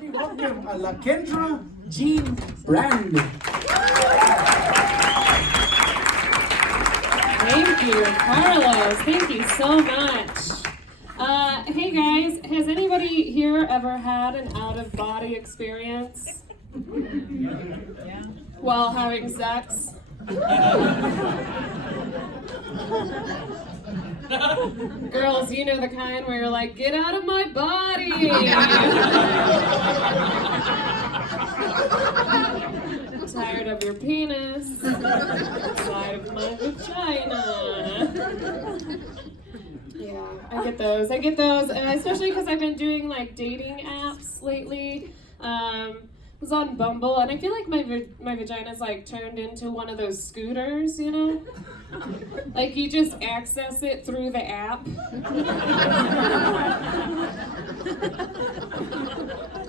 Welcome a la Kendra Jean Brand. Thank you, Carlos. Thank you so much. Hey guys, has anybody here ever had an out-of-body experience while having sex? Girls, you know the kind where you're like, get out of my body! Tired of your penis inside of my vagina. Yeah, I get those, especially because I've been doing like dating apps lately. I was on Bumble, and I feel like my vagina's like turned into one of those scooters, you know? Like you just access it through the app.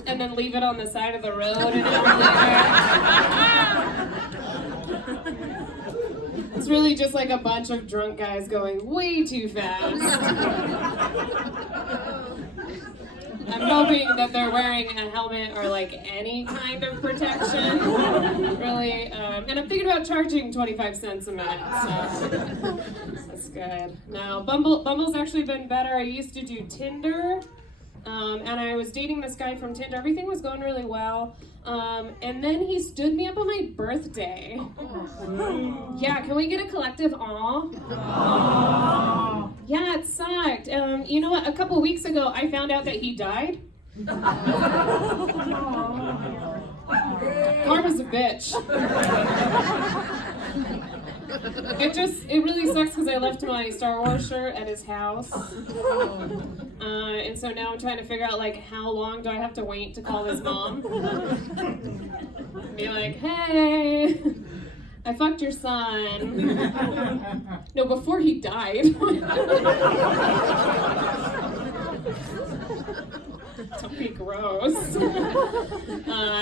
And then leave it on the side of the road an hour later. It's really just like a bunch of drunk guys going way too fast. I'm hoping that they're wearing a helmet or like any kind of protection, really. And I'm thinking about charging 25 cents a minute, so that's good. Now, Bumble's actually been better. I used to do Tinder, and I was dating this guy from Tinder. Everything was going really well. And then he stood me up on my birthday. Yeah, can we get a collective aw? Yeah, it sucked. You know what? A couple weeks ago, I found out that he died. Karma's a bitch. It really sucks because I left my Star Wars shirt at his house. And so now I'm trying to figure out like how long do I have to wait to call his mom? Be like, hey, I fucked your son. No, before he died. Don't be gross.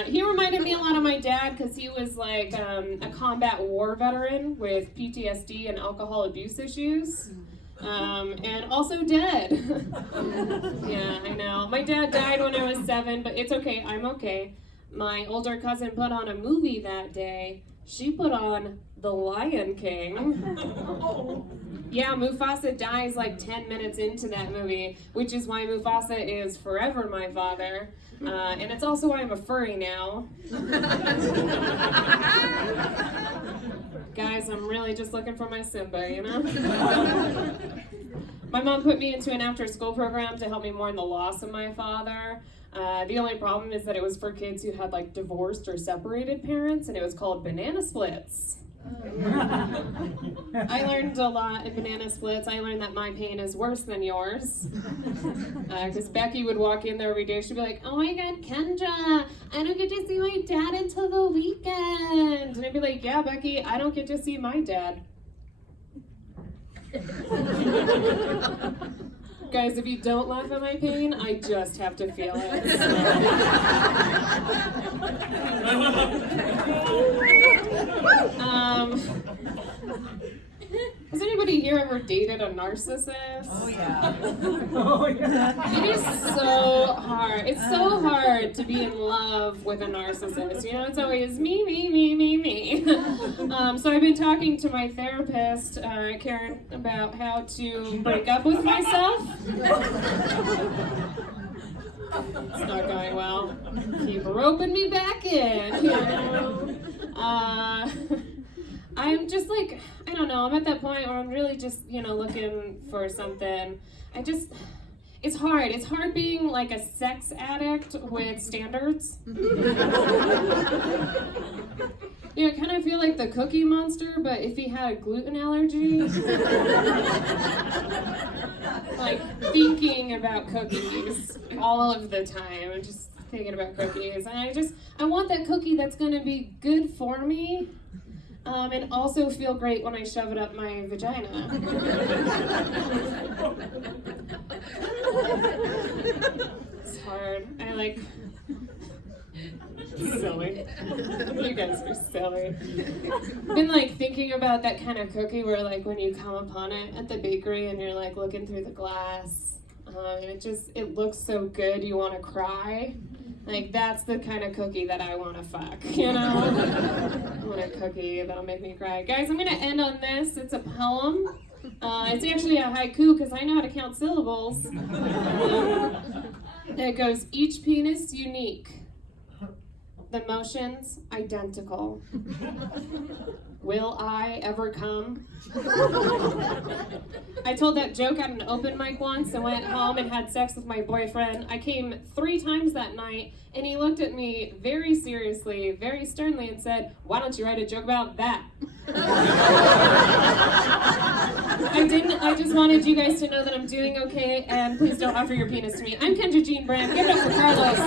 He reminded me a lot of my dad because he was like a combat war veteran with PTSD and alcohol abuse issues. And also dead. Yeah, I know. My dad died when I was 7, but it's okay. I'm okay. My older cousin put on a movie that day. She put on The Lion King. Yeah, Mufasa dies like 10 minutes into that movie, which is why Mufasa is forever my father. And it's also why I'm a furry now. Guys, I'm really just looking for my Simba, you know? My mom put me into an after-school program to help me mourn the loss of my father. The only problem is that it was for kids who had like divorced or separated parents, and it was called Banana Splits. I learned a lot in Banana Splits. I learned that my pain is worse than yours. Because Becky would walk in there every day. She'd be like, oh my God, Kendra, I don't get to see my dad until the weekend. And I'd be like, yeah, Becky, I don't get to see my dad. Guys, if you don't laugh at my pain, I just have to feel it. Has anybody here ever dated a narcissist? Oh yeah. Oh, yeah. It is so hard. It's so hard to be in love with a narcissist. You know, it's always me, me, me, me, me. So I've been talking to my therapist, Karen, about how to break up with myself. It's not going well. Keep roping me back in, you know. I'm just like, I don't know, I'm at that point where I'm really just, you know, looking for something. It's hard. It's hard being like a sex addict with standards. You know, I kind of feel like the Cookie Monster, but if he had a gluten allergy. Like, thinking about cookies all of the time. I'm just thinking about cookies. And I want that cookie that's going to be good for me. And also feel great when I shove it up my vagina. It's hard. Silly. You guys are silly. I've been like thinking about that kind of cookie where like when you come upon it at the bakery and you're like looking through the glass, and it looks so good you want to cry. Like, that's the kind of cookie that I want to fuck, you know? I want a cookie that'll make me cry. Guys, I'm going to end on this. It's a poem. It's actually a haiku because I know how to count syllables. It goes, each penis unique. The motions identical. Will I ever come? I told that joke at an open mic once and went home and had sex with my boyfriend. I came 3 times that night and he looked at me very seriously, very sternly and said, "Why don't you write a joke about that?" I didn't. I just wanted you guys to know that I'm doing okay and please don't offer your penis to me. I'm Kendra Jean Brand. Give it up for Carlos.